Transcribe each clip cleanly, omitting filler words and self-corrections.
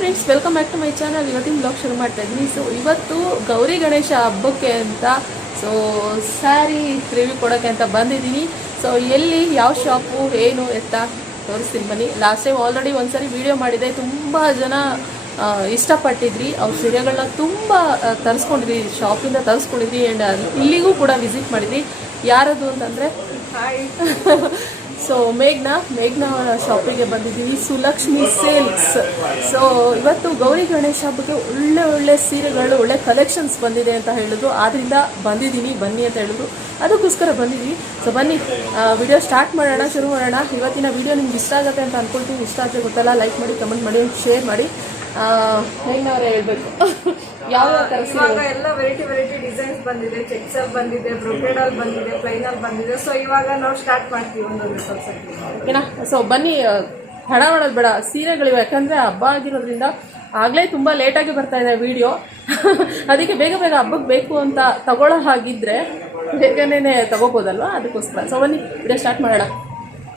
Friends, welcome back to my channel. ಇವತ್ತಿನ blog ಶುರು ಮಾಡ್ತಾ ಇದ್ದೀನಿ. ಸೊ ಇವತ್ತು ಗೌರಿ ಗಣೇಶ ಹಬ್ಬಕ್ಕೆ ಅಂತ ಸ್ಯಾರಿ ರಿವ್ಯೂ ಕೊಡೋಕ್ಕೆ ಅಂತ ಬಂದಿದ್ದೀನಿ. ಸೊ ಎಲ್ಲಿ ಯಾವ ಶಾಪು ಏನು ಎತ್ತ ತೋರಿಸ್ತೀನಿ ಬನ್ನಿ. ಲಾಸ್ಟ್ ಟೈಮ್ ಆಲ್ರೆಡಿ ಒಂದ್ಸರಿ ವಿಡಿಯೋ ಮಾಡಿದೆ, ತುಂಬ ಜನ ಇಷ್ಟಪಟ್ಟಿದ್ರಿ. ಅವ್ರ ಸೀರೆಗಳನ್ನ ತುಂಬ ತರಿಸ್ಕೊಂಡಿದ್ರಿ, ಶಾಪಿಂದ ತರಿಸ್ಕೊಂಡಿದ್ರಿ. ಆ್ಯಂಡ್ ಇಲ್ಲಿಗೂ ಕೂಡ ವಿಸಿಟ್ ಮಾಡಿದ್ರಿ. ಯಾರದು ಅಂತಂದರೆ ಹಾಯ್ ಸೊ ಮೇಘ್ನಾ ಶಾಪಿಗೆ ಬಂದಿದ್ದೀವಿ, ಸುಲಕ್ಷ್ಮಿ ಸೇಲ್ಸ್. ಸೊ ಇವತ್ತು ಗೌರಿ ಗಣೇಶ ಹಬ್ಬಕ್ಕೆ ಒಳ್ಳೆ ಸೀರೆಗಳು, ಒಳ್ಳೆ ಕಲೆಕ್ಷನ್ಸ್ ಬಂದಿದೆ ಅಂತ ಹೇಳಿದ್ರು. ಆದ್ದರಿಂದ ಬಂದಿದ್ದೀನಿ, ಬನ್ನಿ ಅಂತ ಹೇಳಿದ್ರು, ಅದಕ್ಕೋಸ್ಕರ ಬಂದಿದ್ದೀವಿ. ಸೊ ಬನ್ನಿ ವಿಡಿಯೋ ಸ್ಟಾರ್ಟ್ ಮಾಡೋಣ, ಶುರು ಮಾಡೋಣ. ಇವತ್ತಿನ ವಿಡಿಯೋ ನಿಮ್ಗೆ ಇಷ್ಟ ಆಗುತ್ತೆ ಅಂತ ಅಂದ್ಕೊಳ್ತೀನಿ. ಇಷ್ಟ ಆದರೆ ಗೊತ್ತಲ್ಲ, ಲೈಕ್ ಮಾಡಿ, ಕಮೆಂಟ್ ಮಾಡಿ, ಶೇರ್ ಮಾಡಿ. ಹೇಗನವರೇ ಹೇಳ್ಬೇಕು, ಯಾವ ಥರ ಇವಾಗ ಎಲ್ಲ ವೆರೈಟಿ ಡಿಸೈನ್ಸ್ ಬಂದಿದೆ. ಚೆಕ್ಸ್ ಅಲ್ಲಿ ಬಂದಿದೆ, ಬ್ರೊಕೆಡ್ ಅಲ್ಲಿ ಬಂದಿದೆ, ಪ್ಲೈನ್ ಅಲ್ಲಿ ಬಂದಿದೆ. ಸೊ ಇವಾಗ ನಾವು ಸ್ಟಾರ್ಟ್ ಮಾಡ್ತೀವಿ ಒಂದೊಂದು ಓಕೆನಾ. ಸೊ ಬನ್ನಿ, ಹಣ ಮಾಡೋದು ಬೇಡ, ಸೀರೆಗಳಿವೆ. ಯಾಕಂದರೆ ಹಬ್ಬ ಆಗಿರೋದ್ರಿಂದ ಆಗಲೇ ತುಂಬ ಲೇಟಾಗಿ ಬರ್ತಾ ಇದೆ ವಿಡಿಯೋ. ಅದಕ್ಕೆ ಬೇಗ ಹಬ್ಬಕ್ಕೆ ಬೇಕು ಅಂತ ತಗೊಳ್ಳೋ ಹಾಗಿದ್ರೆ ಬೇಗನೆ ತಗೋಬೋದಲ್ವ, ಅದಕ್ಕೋಸ್ಕರ. ಸೊ ಬನ್ನಿ ವಿಡಿಯೋ ಸ್ಟಾರ್ಟ್ ಮಾಡೋಣ.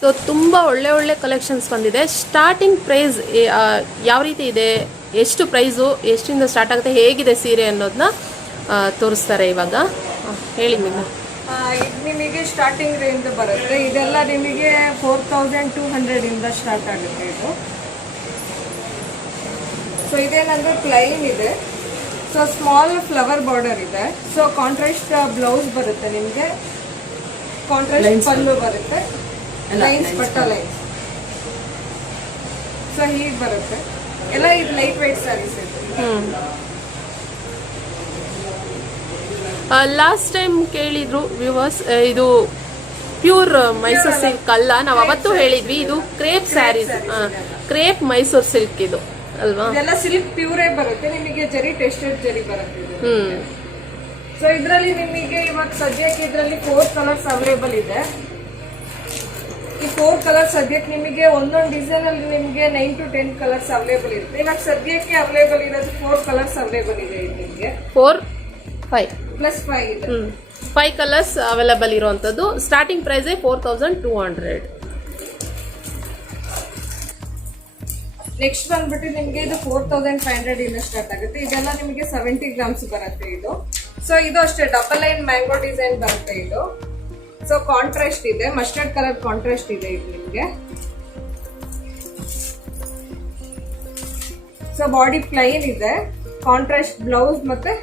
ಸೊ ತುಂಬ ಒಳ್ಳೆ ಕಲೆಕ್ಷನ್ಸ್ ಬಂದಿದೆ. ಸ್ಟಾರ್ಟಿಂಗ್ ಪ್ರೈಸ್ ಯಾವ ರೀತಿ ಇದೆ, ಎಷ್ಟು ಪ್ರೈಸು, ಎಷ್ಟಿಂದ ಸ್ಟಾರ್ಟ್ ಆಗುತ್ತೆ, ಹೇಗಿದೆ ಸೀರೆ ಅನ್ನೋದನ್ನ ತೋರಿಸ್ತಾರೆ ಇವಾಗ. ಹೇಳಿ ನೀವು. ನಿಮಗೆ ಸ್ಟಾರ್ಟಿಂಗ್ ರೇಂಜ್ ಬರುತ್ತೆ. ಇದೆಲ್ಲ ನಿಮಗೆ 4200 ಇಂದ ಸ್ಟಾರ್ಟ್ ಆಗುತ್ತೆ ಇದು. ಸೊ ಇದೇನಂದ್ರೆ ಪ್ಲೈನ್ ಇದೆ. ಸೊ ಸ್ಮಾಲ್ ಫ್ಲವರ್ ಬಾರ್ಡರ್ ಇದೆ. ಸೊ ಕಾಂಟ್ರಾಸ್ಟ್ ಬ್ಲೌಸ್ ಬರುತ್ತೆ ನಿಮಗೆ, ಕಾಂಟ್ರಾಸ್ಟ್ ಪಲ್ಲು ಬರುತ್ತೆ, ಲೈನ್ಸ್ ಪಟ್ಟ ಲೈನ್ಸ್. ಸೊ ಹೀಗೆ ಬರುತ್ತೆ ಎಲ್ಲ. ಇದು ಲೈಟ್ ವೇಟ್ ಸ್ಯಾರೀಸ್ ಇದೆ. ಲಾಸ್ಟ್ ಟೈಮ್ ಕೇಳಿದ್ರು ವ್ಯೂವರ್ಸ್, ಇದು ಪ್ಯೂರ್ ಮೈಸೂರು ಸಿಲ್ಕ್ ಅಲ್ಲ, ನಾವು ಅವತ್ತು ಹೇಳಿದ್ವಿ. ಇದು crepe sarees, crepe Mysuru silk ಇದು ಅಲ್ವಾ. ಇದೆಲ್ಲ ಸಿಲ್ಕ್ ಪ್ಯೂರೇ ಬರುತ್ತೆ ನಿಮಗೆ, ಜರಿ ಟೆಸ್ಟೆಡ್ ಜರಿ ಬರುತ್ತೆ. ಸೊ ಇದರಲ್ಲಿ ನಿಮಗೆ ಇವಾಗ ಸದ್ಯಕ್ಕೆ ಇದರಲ್ಲಿ 4 ಕಲರ್ಸ್ ಅವೈಲೇಬಲ್ ಇದೆ. ಈ 4 ಕಲರ್ಸ್ ಸದ್ಯಕ್ಕೆ ನಿಮಗೆ ಒಂದೊಂದು ಡಿಸೈನ್ ಅಲ್ಲಿ ನಿಮಗೆ 9 to 10 ಕಲರ್ಸ್ ಅವೈಲೇಬಲ್ ಇರುತ್ತೆ. ಇವಾಗ ಸದ್ಯಕ್ಕೆ ಅವೈಲೇಬಲ್ ಇರೋದು 4 ಕಲರ್ಸ್ ಅವೈಲೇಬಲ್ ಇದೆ. ನಿಮಗೆ 4, 5 ಪ್ಲಸ್ 5 ಇದೆ. 5 ಕಲರ್ಸ್ ಅವೈಲೇಬಲ್ ಇರುವಂತದ್ದು. Starting price 4200. ನೆಕ್ಸ್ಟ್ ಬಂದ್ಬಿಟ್ಟು ನಿಮಗೆ ಇದು 4500 ಇಂದ ಸ್ಟಾರ್ಟ್ ಆಗುತ್ತೆ. ಇದೆಲ್ಲ ನಿಮಗೆ 70 ಗ್ರಾಮ್ಸ್ ಬರುತ್ತೆ ಇದು. ಸೊ ಇದು ಅಷ್ಟೇ ಡಬಲ್ ಲೈನ್ ಮ್ಯಾಂಗೋ ಡಿಸೈನ್ ಬರುತ್ತೆ ಇದು. ಸೊ ಕಾಂಟ್ರಾಸ್ಟ್ ಇದೆ, ಮಸ್ಟರ್ಡ್ ಕಲರ್ ಕಾಂಟ್ರಾಸ್ಟ್ ಇದೆ ಇದು ನಿಮಗೆ. ಸೊ ಬಾಡಿ ಪ್ಲೈನ್ ಇದೆ, ಕಾಂಟ್ರಾಸ್ಟ್ ಬ್ಲೌಸ್ ಮತ್ತೆ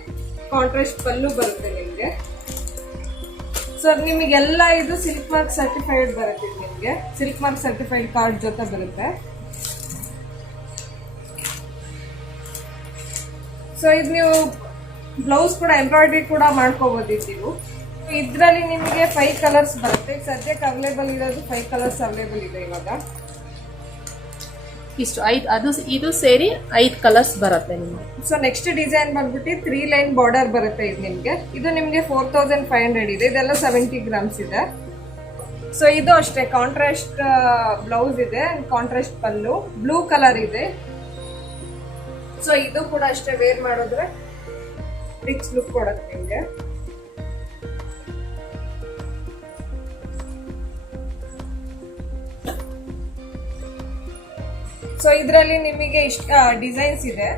ಕಾಂಟ್ರಾಸ್ಟ್ ಪಲ್ಲು ಬರುತ್ತೆ ನಿಮಗೆ. ಸೊ ನಿಮಗೆಲ್ಲ ಇದು ಸಿಲ್ಕ್ ಮಾರ್ಕ್ ಸರ್ಟಿಫೈಡ್ ಬರುತ್ತೆ. ನಿಮಗೆ ಸಿಲ್ಕ್ ಮಾರ್ಕ್ ಸರ್ಟಿಫೈಡ್ ಕಾರ್ಡ್ ಜೊತೆ ಬರುತ್ತೆ. ಸೊ ಇದು ನೀವು ಬ್ಲೌಸ್ ಕೂಡ ಎಂಬ್ರಾಯ್ಡ್ರಿ ಕೂಡ ಮಾಡ್ಕೋಬೋದಿದ್ದೀವಿ. ಇದರಲ್ಲಿ ನಿಮಗೆ 5 ಕಲರ್ಸ್ ಬರುತ್ತೆ. ಸದ್ಯಕ್ಕೆ ಅವೈಲೇಬಲ್ ಇರೋದು 5 ಕಲರ್ಸ್ ಅವೈಲೇಬಲ್ ಇದೆ ಇವಾಗ. ಇಷ್ಟು 5, ಅದು ಇದು ಸೇರಿ 5 ಕಲರ್ಸ್ ಬರುತ್ತೆ ನಿಮಗೆ. ಸೊ ನೆಕ್ಸ್ಟ್ ಡಿಸೈನ್ ಬಂದ್ಬಿಟ್ಟು 3 ಲೈನ್ ಬಾರ್ಡರ್ ಬರುತ್ತೆ ಇದು ನಿಮಗೆ. ಇದು ನಿಮಗೆ 4500 ಇದೆ. ಇದೆಲ್ಲ 70 ಗ್ರಾಮ್ಸ್ ಇದೆ. ಸೊ ಇದು ಅಷ್ಟೇ ಕಾಂಟ್ರಾಸ್ಟ್ ಬ್ಲೌಸ್ ಇದೆ, ಕಾಂಟ್ರಾಸ್ಟ್ ಪಲ್ಲು, ಬ್ಲೂ ಕಲರ್ ಇದೆ. ಸೊ ಇದು ಕೂಡ ಅಷ್ಟೇ ವೇರ್ ಮಾಡಿದ್ರೆ ರಿಚ್ ಲುಕ್ ಕೊಡುತ್ತೆ ನಿಮಗೆ. ಸೊ ಇದರಲ್ಲಿ ನಿಮಗೆ ಇಷ್ಟ ಡಿಸೈನ್ಸ್ ಇದೆ,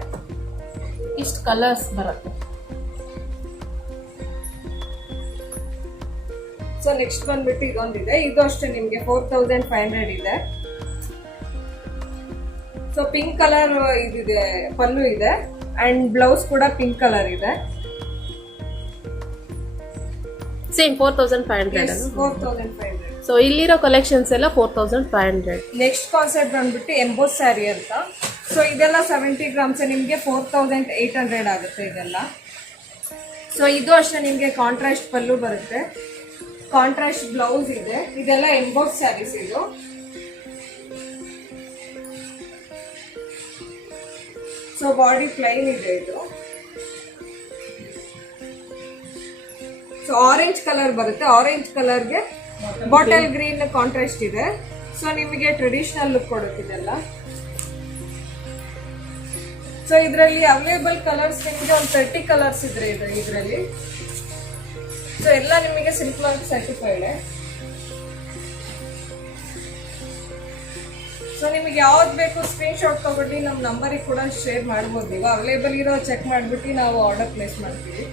ಇಷ್ಟು ಕಲರ್ಸ್ ಬರುತ್ತೆ. ಸೊ ನೆಕ್ಸ್ಟ್ ಬಂದ್ಬಿಟ್ಟು ಇದೊಂದಿದೆ. ಇದು ಅಷ್ಟೇ ನಿಮಗೆ 4500 ಇದೆ. ಸೊ ಪಿಂಕ್ ಕಲರ್ ಇದಿದೆ, ಪಲ್ಲು ಇದೆ ಅಂಡ್ ಬ್ಲೌಸ್ ಕೂಡ ಪಿಂಕ್ ಕಲರ್ ಇದೆ. ಸೇಮ್ 4500. 4500. ಸೊ ಇಲ್ಲಿರೋ ಕಲೆಕ್ಷನ್ಸ್ ಎಲ್ಲ 4500. ನೆಕ್ಸ್ಟ್ ಕಾನ್ಸೆಪ್ಟ್ ಬಂದ್ಬಿಟ್ಟು ಎಂಬೋಸ್ ಸ್ಯಾರಿ ಅಂತ. ಸೊ ಇದೆಲ್ಲ 70 ಗ್ರಾಮ್ಸ್ ನಿಮಗೆ 4800 ಆಗುತ್ತೆ ಇದೆಲ್ಲ. ಸೊ ಇದು ಅಷ್ಟೇ ನಿಮಗೆ ಕಾಂಟ್ರಾಸ್ಟ್ ಪಲ್ಲು ಬರುತ್ತೆ, ಕಾಂಟ್ರಾಸ್ಟ್ ಬ್ಲೌಸ್ ಇದೆ. ಇದೆಲ್ಲ ಎಂಬೋಸ್ ಸ್ಯಾರೀಸ್ ಇದು. ಸೊ ಬಾಡಿ ಪ್ಲೈನ್ ಇದೆ ಇದು. ಸೊ ಆರೆಂಜ್ ಕಲರ್ ಬರುತ್ತೆ, ಆರೆಂಜ್ ಕಲರ್ಗೆ ಬಾಟಲ್ ಗ್ರೀನ್ ಕಾಂಟ್ರಾಸ್ಟ್ ಇದೆ. ಸೊ ನಿಮಗೆ ಟ್ರೆಡಿಷನಲ್ ಲುಕ್ ಕೊಡುತ್ತಿದೆಲ್ಲ. ಸೊ ಇದರಲ್ಲಿ ಅವೈಲೇಬಲ್ ಕಲರ್ಸ್ ನಿಮಗೆ ಒಂದು 30 ಕಲರ್ಸ್ ಇದ್ರೆ ಇದರಲ್ಲಿ. ಸೊ ಎಲ್ಲ ನಿಮಗೆ ಸಿಲ್ಕ್ ಮಾರ್ಕ್ ಸರ್ಟಿಫೈಡ್. ಸೊ ನಿಮಗೆ ಯಾವ್ದು ಬೇಕು ಸ್ಕ್ರೀನ್ ಶಾಟ್ ತಗೊಂಡು ನಮ್ಮ ನಂಬರಿಗೆ ಕೂಡ ಶೇರ್ ಮಾಡ್ಬೋದು. ನೀವು ಅವೈಲೇಬಲ್ ಇರೋ ಚೆಕ್ ಮಾಡಿಬಿಟ್ಟು ನಾವು ಆರ್ಡರ್ ಪ್ಲೇಸ್ ಮಾಡ್ತೀವಿ.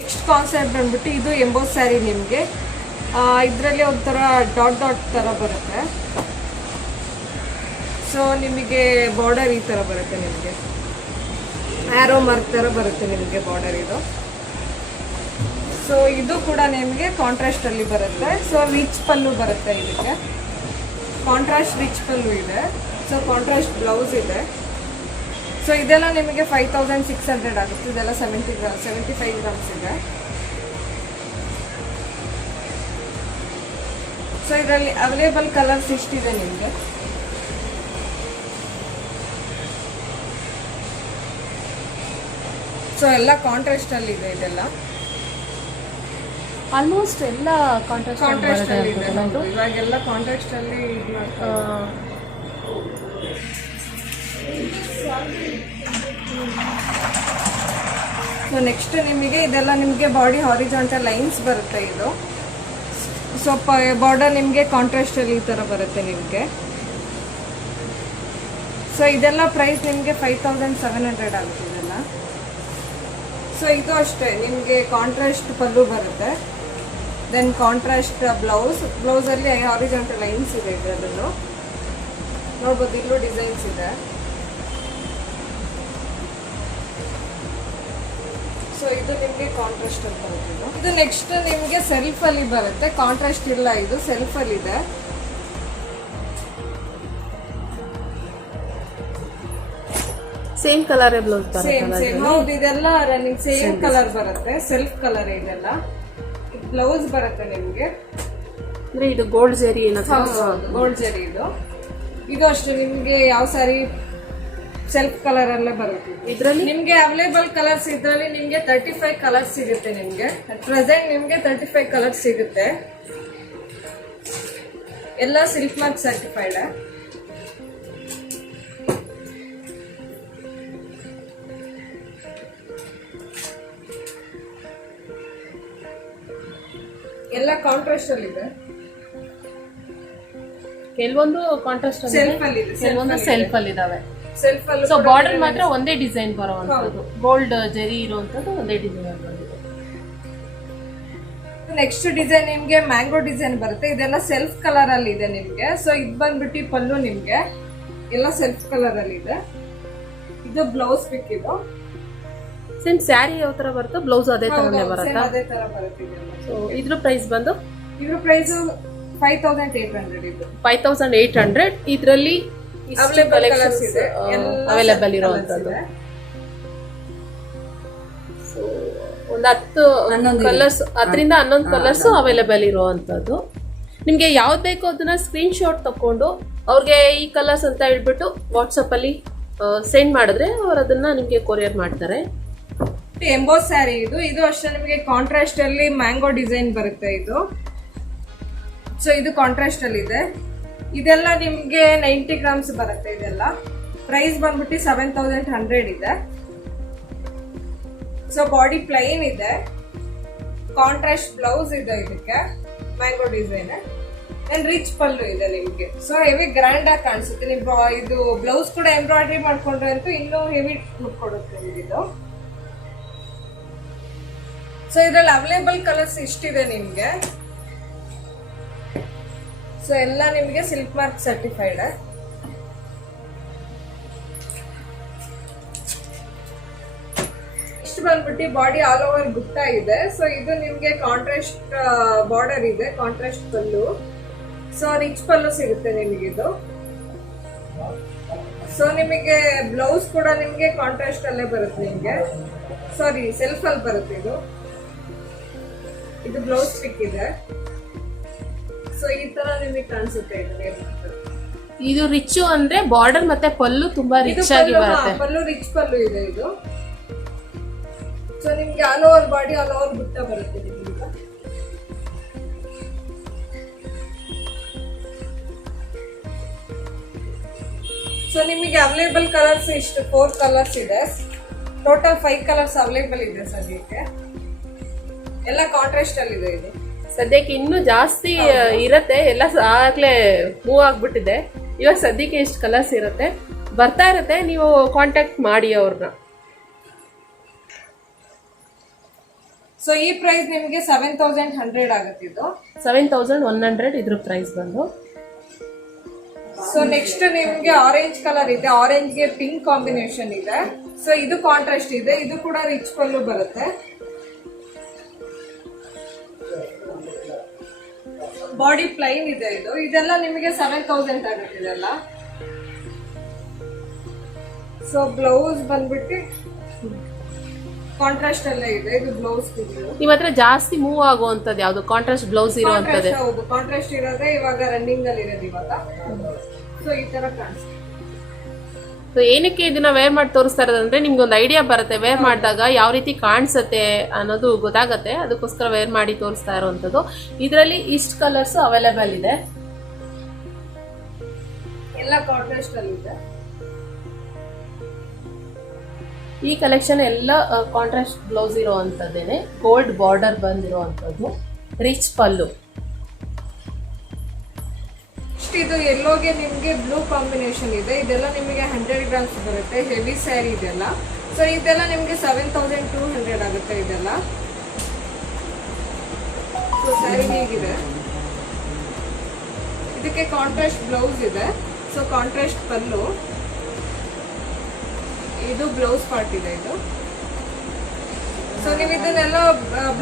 ನೆಕ್ಸ್ಟ್ ಕಾನ್ಸೆಪ್ಟ್ ಬಂದ್ಬಿಟ್ಟು ಇದು ಎಂಬೋಸ್ ಸ್ಯಾರಿ. ನಿಮಗೆ ಇದರಲ್ಲಿ ಒಂಥರ ಡಾಟ್ ಡಾಟ್ ಥರ ಬರುತ್ತೆ. ಸೊ ನಿಮಗೆ ಬಾರ್ಡರ್ ಈ ಥರ ಬರುತ್ತೆ, ನಿಮಗೆ ಆ್ಯರೋ ಮಾರ್ಕ್ ಥರ ಬರುತ್ತೆ ನಿಮಗೆ ಬಾರ್ಡರ್ ಇದು. ಸೊ ಇದು ಕೂಡ ನಿಮಗೆ ಕಾಂಟ್ರಾಸ್ಟಲ್ಲಿ ಬರುತ್ತೆ. ಸೊ ರಿಚ್ ಪಲ್ಲು ಬರುತ್ತೆ ಇದಕ್ಕೆ, ಕಾಂಟ್ರಾಸ್ಟ್ ರಿಚ್ ಪಲ್ಲು ಇದೆ. ಸೊ ಕಾಂಟ್ರಾಸ್ಟ್ ಬ್ಲೌಸ್ ಇದೆ. ಸೊ ಇದೆಲ್ಲ ನಿಮಗೆ 5600 ಆಗುತ್ತೆ. ಇದೆಲ್ಲ 75 ಗ್ರಾಮ್ಸ್ ಇದೆ. ಸೊ ಇದರಲ್ಲಿ ಅವೈಲೇಬಲ್ ಕಲರ್ಸ್ ಇಷ್ಟಿದೆ ನಿಮಗೆ. ಸೊ ಎಲ್ಲ ಕಾಂಟ್ರಾಸ್ಟಲ್ಲಿ ಇದೆ. ಇದೆಲ್ಲ ಆಲ್ಮೋಸ್ಟ್ ಎಲ್ಲ ಕಾಂಟ್ರಾಸ್ಟಲ್ಲಿ ಇದೆ. ಇವಾಗೆಲ್ಲ ಕಾಂಟ್ರಾಸ್ಟಲ್ಲಿ ಇದು ಮಾಡ್ತಾರೆ. ಸೊ ನೆಕ್ಸ್ಟ್ ನಿಮಗೆ ಇದೆಲ್ಲ ನಿಮಗೆ ಬಾಡಿ ಹಾರಿಜಾಂಟಲ್ ಲೈನ್ಸ್ ಬರುತ್ತೆ. ಇದು ಸ್ವಲ್ಪ ಬಾರ್ಡರ್ ನಿಮಗೆ ಕಾಂಟ್ರಾಸ್ಟಲ್ಲಿ ಈ ಥರ ಬರುತ್ತೆ ನಿಮಗೆ. ಸೊ ಇದೆಲ್ಲ ಪ್ರೈಸ್ ನಿಮಗೆ 5700 ಆಗುತ್ತೆ ಇದೆಲ್ಲ. ಸೊ ಇದು ಅಷ್ಟೇ ನಿಮಗೆ ಕಾಂಟ್ರಾಸ್ಟ್ ಪಲ್ಲು ಬರುತ್ತೆ. ದೆನ್ ಕಾಂಟ್ರಾಸ್ಟ್ ಬ್ಲೌಸಲ್ಲಿ ಹಾರಿಜಾಂಟಲ್ ಲೈನ್ಸ್ ಇದೆ. ಇದರಲ್ಲೂ ನೋಡ್ಬೋದು, ಇಲ್ಲೂ ಡಿಸೈನ್ಸ್ ಇದೆ. ಸೊ ಇದು ನಿಮಗೆ ಕಾಂಟ್ರಾಸ್ಟ್ ಅಂತ ಬರುತ್ತೆ. ಇದು ನೆಕ್ಸ್ಟ್ ನಿಮಗೆ ಸೆಲ್ಫ್ ಅಲ್ಲಿ ಬರುತ್ತೆ. ಕಾಂಟ್ರಾಸ್ಟ್ ಇಲ್ಲ, ಇದು ಸೆಲ್ಫ್ ಅಲ್ಲಿ ಇದೆ. ಸೇಮ್ ಕಲರ್ ಬ್ಲೌಸ್ ಸೇಮ್ ಹೌದು, ಇದೆಲ್ಲ ರನ್ನಿಂಗ್ ಸೇಮ್ ಕಲರ್ ಬರುತ್ತೆ. ಸೆಲ್ಫ್ ಕಲರ್ ಇದೆಲ್ಲ. ಬ್ಲೌಸ್ ಬರುತ್ತೆ ನಿಮಗೆ. ಅಂದ್ರೆ ಇದು ಗೋಲ್ಡ್ ಜರಿ, ಗೋಲ್ಡ್ ಜರಿ ಇದು. ಇದು ಅಷ್ಟೇ ನಿಮಗೆ ಯಾವ ಸಾರಿ ಸೆಲ್ಫ್ ಕಲರ್ ಅಲ್ಲೇ ಬರುತ್ತೆ. ಇದರಲ್ಲಿ ನಿಮ್ಗೆ ಅವೈಲೇಬಲ್ ಕಲರ್ಸ್ ಇದ್ರಲ್ಲಿ ನಿಮ್ಗೆ 35 ಕಲರ್ಸ್ ಸಿಗುತ್ತೆ. ನಿಮ್ಗೆ ಪ್ರೆಸೆಂಟ್ ನಿಮ್ಗೆ 35 ಕಲರ್ಸ್ ಸಿಗುತ್ತೆ. ಎಲ್ಲ ಸಿಲ್ಕ್ ಮಾರ್ಕ್ ಸರ್ಟಿಫೈಡ್. ಎಲ್ಲ ಕಾಂಟ್ರಾಸ್ಟ್ ಅಲ್ಲಿ ಇದೆ. ಕೆಲವೊಂದು ಕಾಂಟ್ರಾಸ್ಟ್ ಸೆಲ್ಫ್ ಅಲ್ಲಿ ಇದೆ, ಕೆಲವೊಂದು ಸೆಲ್ಫ್ ಅಲ್ಲಿ ಇದಾವೆ. ಸೆಲ್ಫ್ ಅಲ್ಲಿ ಸೊ ಬಾರ್ಡರ್ ಮಾತ್ರ ಒಂದೇ ಡಿಸೈನ್ ಬರುವಂತದ್ದು, ಗೋಲ್ಡ್ ಜರಿ ಇರುವಂತದ್ದು ಒಂದೇ ಡಿಸೈನ್ ಬಂದಿದೆ. ನೆಕ್ಸ್ಟ್ ಡಿಸೈನ್ ನಿಮ್ಗೆ ಮ್ಯಾಂಗೋ ಡಿಸೈನ್ ಬರುತ್ತೆ. ಇದೆಲ್ಲ ಸೆಲ್ಫ್ ಕಲರ್ ಅಲ್ಲಿ ಇದೆ ನಿಮ್ಗೆ. ಸೊ ಇದು ಬಂದ್ಬಿಟ್ಟು ಪಲ್ಲು ನಿಮ್ಗೆ ಎಲ್ಲ ಸೆಲ್ಫ್ ಕಲರ್ ಅಲ್ಲಿ ಇದೆ. ಇದು ಬ್ಲೌಸ್ ಪಿಕ್. ಇದು ಸೇಮ್ ಸ್ಯಾರಿ ಯಾವ ತರ ಬರುತ್ತೋ ಬ್ಲೌಸ್ ಅದೇ ತರನೇ ಬರುತ್ತೆ. ಅದೇ ತರ ಬರುತ್ತೆ. ಸೊ ಇದ್ರ ಪ್ರೈಸ್ ಬಂದು ಇದ್ರ ಪ್ರೈಸ್ 5800. ಇದು 5800. ಇದರಲ್ಲಿ ಕಲೆಕ್ಷನ್ಸ್ ಅವೈಲೇಬಲ್ ಇರುವಂತದ್ದು. ಒಂದು 10 ಕಲರ್ಸ್, 10ರಿಂದ 11 ಕಲರ್ಸ್ ಅವೈಲೇಬಲ್ ಇರುವಂತದ್ದು. ನಿಮ್ಗೆ ಯಾವ್ದು ಬೇಕೋ ಅದನ್ನ ಸ್ಕ್ರೀನ್ ಶಾಟ್ ತಕೊಂಡು ಅವ್ರಿಗೆ ಈ ಕಲರ್ಸ್ ಅಂತ ಹೇಳ್ಬಿಟ್ಟು ವಾಟ್ಸಪ್ ಅಲ್ಲಿ ಸೆಂಡ್ ಮಾಡಿದ್ರೆ ಅವ್ರು ಅದನ್ನ ನಿಮ್ಗೆ ಕೊರಿಯರ್ ಮಾಡ್ತಾರೆ. ಎಂಬೋಸ್ ಸ್ಯಾರಿ ಇದು. ಇದು ಅಷ್ಟೇ ನಿಮಗೆ ಕಾಂಟ್ರಾಸ್ಟ್ ಅಲ್ಲಿ ಮ್ಯಾಂಗೋ ಡಿಸೈನ್ ಬರುತ್ತೆ ಇದು. ಸೊ ಇದು ಕಾಂಟ್ರಾಸ್ಟ್ ಅಲ್ಲಿ ಇದೆ. ಇದೆಲ್ಲ ನಿಮ್ಗೆ 90 ಗ್ರಾಮ್ಸ್ ಬರುತ್ತೆ. ಇದೆಲ್ಲ ಪ್ರೈಸ್ ಬಂದ್ಬಿಟ್ಟು 7100 ಇದೆ. ಸೊ ಬಾಡಿ ಪ್ಲೈನ್ ಇದೆ. ಕಾಂಟ್ರಾಸ್ಟ್ ಬ್ಲೌಸ್ ಇದೆ ಇದಕ್ಕೆ, ಮ್ಯಾಂಗೋ ಡಿಸೈನ್. ಅಂಡ್ ರಿಚ್ ಪಲ್ಲು ಇದೆ ನಿಮ್ಗೆ. ಸೊ ಹೆವಿ ಗ್ರ್ಯಾಂಡ್ ಆಗಿ ಕಾಣಿಸುತ್ತೆ. ನೀವು ಇದು ಬ್ಲೌಸ್ ಕೂಡ ಎಂಬ್ರಾಯ್ಡ್ರಿ ಮಾಡ್ಕೊಂಡ್ರೆ ಅಂತೂ ಇನ್ನೂ ಹೆವಿ ಲುಕ್ ಕೊಡುತ್ತೆ ಇದು. ಸೊ ಇದ್ರಲ್ಲಿ ಅವೈಲೇಬಲ್ ಕಲರ್ಸ್ ಇಷ್ಟಿದೆ ನಿಮ್ಗೆ. ಸೊ ಎಲ್ಲ ನಿಮಗೆ ಸಿಲ್ಕ್ ಮಾರ್ಕ್ ಸರ್ಟಿಫೈಡ್. ಇಷ್ಟು ಬಂದ್ಬಿಟ್ಟು ಬಾಡಿ ಆಲ್ ಓವರ್ ಗುಟ್ಟ ಇದೆ. ಸೊ ಇದು ನಿಮ್ಗೆ ಕಾಂಟ್ರಾಸ್ಟ್ ಬಾರ್ಡರ್ ಇದೆ, ಕಾಂಟ್ರಾಸ್ಟ್ ಪಲ್ಲು. ಸೊ ರಿಚ್ ಪಲ್ಲು ಸಿಗುತ್ತೆ ನಿಮಗಿದು. ಸೊ ನಿಮಗೆ ಬ್ಲೌಸ್ ಕೂಡ ನಿಮ್ಗೆ ಕಾಂಟ್ರಾಸ್ಟ್ ಅಲ್ಲೇ ಬರುತ್ತೆ. ನಿಮ್ಗೆ ಸಾರಿ ಸೆಲ್ಫ್ ಅಲ್ಲಿ ಬರುತ್ತೆ ಇದು. ಇದು ಬ್ಲೌಸ್ ಪಿಕ್ ಇದೆ. ಸೊ ಈ ತರ ನಿಮಗೆ ಕಾಣಿಸುತ್ತೆ. ಇದು ರಿಚ್ ಅಂದ್ರೆ ಬಾರ್ಡರ್ ಮತ್ತೆ ಪಲ್ಲು ತುಂಬಾ ರಿಚ್ ಆಗಿ ಬರುತ್ತೆ. ಪಲ್ಲು ರಿಚ್ ಪಲ್ಲು ಇದೆ ಇದು. ಸೊ ನಿಮ್ಗೆ all over body all over ಬುಟ್ಟ ಬರುತ್ತೆ ನಿಮ್ಗೆ. ಸೊ ನಿಮಗೆ ಅವೈಲೇಬಲ್ ಕಲರ್ಸ್ ಇಷ್ಟು 4 ಕಲರ್ಸ್ ಇದೆ. ಟೋಟಲ್ 5 ಕಲರ್ಸ್ ಅವೈಲೇಬಲ್ ಇದೆ ಸದ್ಯಕ್ಕೆ. ಎಲ್ಲ ಕಾಂಟ್ರಾಸ್ಟ್ ಅಲ್ಲಿ ಇದೆ. ಇದು ಸದ್ಯಕ್ಕೆ ಇನ್ನೂ ಜಾಸ್ತಿ ಇರತ್ತೆ, ಎಲ್ಲ ಆಗ್ಲೇ ಮೂವ್ ಆಗ್ಬಿಟ್ಟಿದೆ. ಇವಾಗ ಸದ್ಯಕ್ಕೆ ಎಷ್ಟು ಕಲರ್ಸ್ ಇರುತ್ತೆ, ಬರ್ತಾ ಇರುತ್ತೆ, ನೀವು ಕಾಂಟ್ಯಾಕ್ಟ್ ಮಾಡಿ ಅವ್ರನ್ನ. ಸೊ ಈ ಪ್ರೈಸ್ ನಿಮಗೆ 7100 ಆಗುತ್ತೆ. ಇದು 7100 ಇದ್ರ ಪ್ರೈಸ್ ಬಂದು. ಸೊ ನೆಕ್ಸ್ಟ್ ನಿಮ್ಗೆ ಆರೆಂಜ್ ಕಲರ್ ಇದೆ, ಆರೆಂಜ್ ಗೆ ಪಿಂಕ್ ಕಾಂಬಿನೇಷನ್ ಇದೆ. ಸೊ ಇದು ಕಾಂಟ್ರಾಸ್ಟ್ ಇದೆ, ಇದು ಕೂಡ ರಿಚ್ ಪಲ್ಲು ಬರುತ್ತೆ. ಬಾಡಿ ಪ್ಲೈನ್ ಇದೆ. ಇದೆಲ್ಲ ನಿಮಗೆ 7000 ಆಗುತ್ತೆ ಇದೆಲ್ಲ. ಸೊ ಬ್ಲೌಸ್ ಬಂದ್ಬಿಟ್ಟು ಕಾಂಟ್ರಾಸ್ಟ್ ಅಲ್ಲೇ ಇದೆ. ಇದು ಬ್ಲೌಸ್ ನಿಮ್ಮ ಹತ್ರ ಜಾಸ್ತಿ ಮೂವ್ ಆಗುವಂತದ್ದು ಯಾವ್ದು? ಕಾಂಟ್ರಾಸ್ಟ್ ಬ್ಲೌಸ್ ಇರುವಂತದ್ದು. ಹೌದು, ಕಾಂಟ್ರಾಸ್ಟ್ ಇರೋದೇ ಇವಾಗ ರನ್ನಿಂಗ್ ಅಲ್ಲಿ ಇರೋದು ಇವಾಗ. ಸೊ ಈ ತರ ಕಾಣಿಸುತ್ತೆ. ಸೊ ಏನಕ್ಕೆ ಇದನ್ನ ವೇರ್ ಮಾಡಿ ತೋರಿಸ್ತಾ ಇರೋದಂದ್ರೆ ನಿಮ್ಗೆ ಒಂದು ಐಡಿಯಾ ಬರುತ್ತೆ, ವೇರ್ ಮಾಡಿದಾಗ ಯಾವ ರೀತಿ ಕಾಣಿಸುತ್ತೆ ಅನ್ನೋದು ಗೊತ್ತಾಗುತ್ತೆ. ಅದಕ್ಕೋಸ್ಕರ ವೇರ್ ಮಾಡಿ ತೋರಿಸ್ತಾ ಇರುವಂತದ್ದು. ಇದರಲ್ಲಿ ಇಷ್ಟು ಕಲರ್ಸ್ ಅವೈಲೇಬಲ್ ಇದೆ, ಎಲ್ಲ ಕಾಂಟ್ರಾಸ್ಟ್ ಅಲ್ಲಿ ಇದೆ. ಈ ಕಲೆಕ್ಷನ್ ಎಲ್ಲ ಕಾಂಟ್ರಾಸ್ಟ್ ಬ್ಲೌಸ್ ಇರುವಂತದ್ದೇನೆ, ಗೋಲ್ಡ್ ಬಾರ್ಡರ್ ಬಂದಿರುವಂತದ್ದು, ರಿಚ್ ಪಲ್ಲು. ಇದು ಎಲ್ಲೋಗೆ ನಿಮ್ಗೆ ಬ್ಲೂ ಕಾಂಬಿನೇಷನ್ ಇದೆ. ಇದೆಲ್ಲ ನಿಮಗೆ 100 ಗ್ರಾಮ್ಸ್ ಬರುತ್ತೆ, ಹೆವಿ ಸ್ಯಾರಿ ಇದೆಲ್ಲ. ಸೊ ಇದೆಲ್ಲ ನಿಮ್ಗೆ 7200 ಆಗುತ್ತೆ ಇದೆಲ್ಲ. ಸೊ ಸ್ಯಾರಿ ಹೇಗಿದೆ, ಇದಕ್ಕೆ ಕಾಂಟ್ರಾಸ್ಟ್ ಬ್ಲೌಸ್ ಇದೆ. ಸೊ ಕಾಂಟ್ರಾಸ್ಟ್ ಪಲ್ಲು, ಇದು ಬ್ಲೌಸ್ ಪಾರ್ಟ್ ಇದೆ ಇದು. ಸೊ ನೀವು ಇದನ್ನೆಲ್ಲ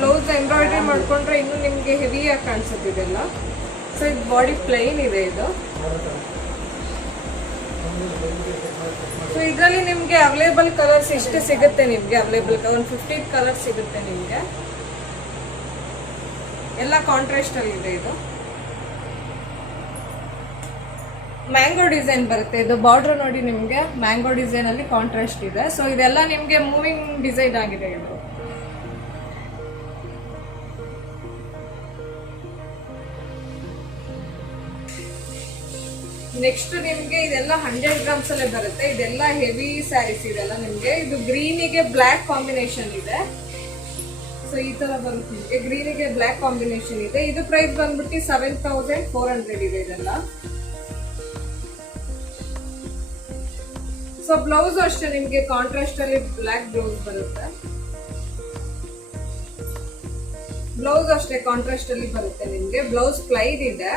ಬ್ಲೌಸ್ ಎಂಬ್ರಾಯ್ಡ್ರಿ ಮಾಡ್ಕೊಂಡ್ರೆ ಇನ್ನು ನಿಮ್ಗೆ ಹೆವಿಯಾಗಿ ಕಾಣಿಸುತ್ತೆ ಇದೆಲ್ಲ. ಸೊ ಇದು ಬಾಡಿ ಪ್ಲೈನ್ ಇದೆ ಇದು. ಸೊ ಇದರಲ್ಲಿ ನಿಮ್ಗೆ ಅವೈಲೇಬಲ್ ಕಲರ್ಸ್ ಇಷ್ಟು ಸಿಗುತ್ತೆ. ನಿಮ್ಗೆ ಅವೈಲೇಬಲ್ ಒಂದು 50 ಕಲರ್ಸ್ ಸಿಗುತ್ತೆ ನಿಮ್ಗೆ. ಎಲ್ಲ ಕಾಂಟ್ರಾಸ್ಟ್ ಅಲ್ಲಿ ಇದೆ. ಇದು ಮ್ಯಾಂಗೋ ಡಿಸೈನ್ ಬರುತ್ತೆ. ಇದು ಬಾರ್ಡರ್ ನೋಡಿ ನಿಮ್ಗೆ ಮ್ಯಾಂಗೋ ಡಿಸೈನ್ ಅಲ್ಲಿ ಕಾಂಟ್ರಾಸ್ಟ್ ಇದೆ. ಸೊ ಇದೆಲ್ಲ ನಿಮ್ಗೆ ಮೂವಿಂಗ್ ಡಿಸೈನ್ ಆಗಿದೆ ಇದು. ನೆಕ್ಸ್ಟ್ ನಿಮ್ಗೆ ಇದೆಲ್ಲ 100 ಗ್ರಾಮ್ಸ್ ಅಲ್ಲೇ ಬರುತ್ತೆ. ಇದೆಲ್ಲ ಹೆವಿ ಸ್ಯಾರೀಸ್ ಇದೆಲ್ಲ ನಿಮ್ಗೆ. ಇದು ಗ್ರೀನಿಗೆ ಬ್ಲ್ಯಾಕ್ ಕಾಂಬಿನೇಷನ್ ಇದೆ. ಸೊ ಈ ತರ ಬರುತ್ತೆ ನಿಮ್ಗೆ, ಗ್ರೀನಿಗೆ ಬ್ಲ್ಯಾಕ್ ಕಾಂಬಿನೇಷನ್ ಇದೆ. ಇದು ಪ್ರೈಸ್ ಬಂದ್ಬಿಟ್ಟು 7400 ಇದೆ ಇದೆಲ್ಲ. ಸೊ ಬ್ಲೌಸ್ ಅಷ್ಟೇ ನಿಮ್ಗೆ ಕಾಂಟ್ರಾಸ್ಟ್ ಅಲ್ಲಿ ಬ್ಲ್ಯಾಕ್ ಬ್ಲೌಸ್ ಬರುತ್ತೆ. ಬ್ಲೌಸ್ ಅಷ್ಟೇ ಕಾಂಟ್ರಾಸ್ಟ್ ಅಲ್ಲಿ ಬರುತ್ತೆ ನಿಮ್ಗೆ. ಬ್ಲೌಸ್ ಪ್ಲೈನ್ ಇದೆ.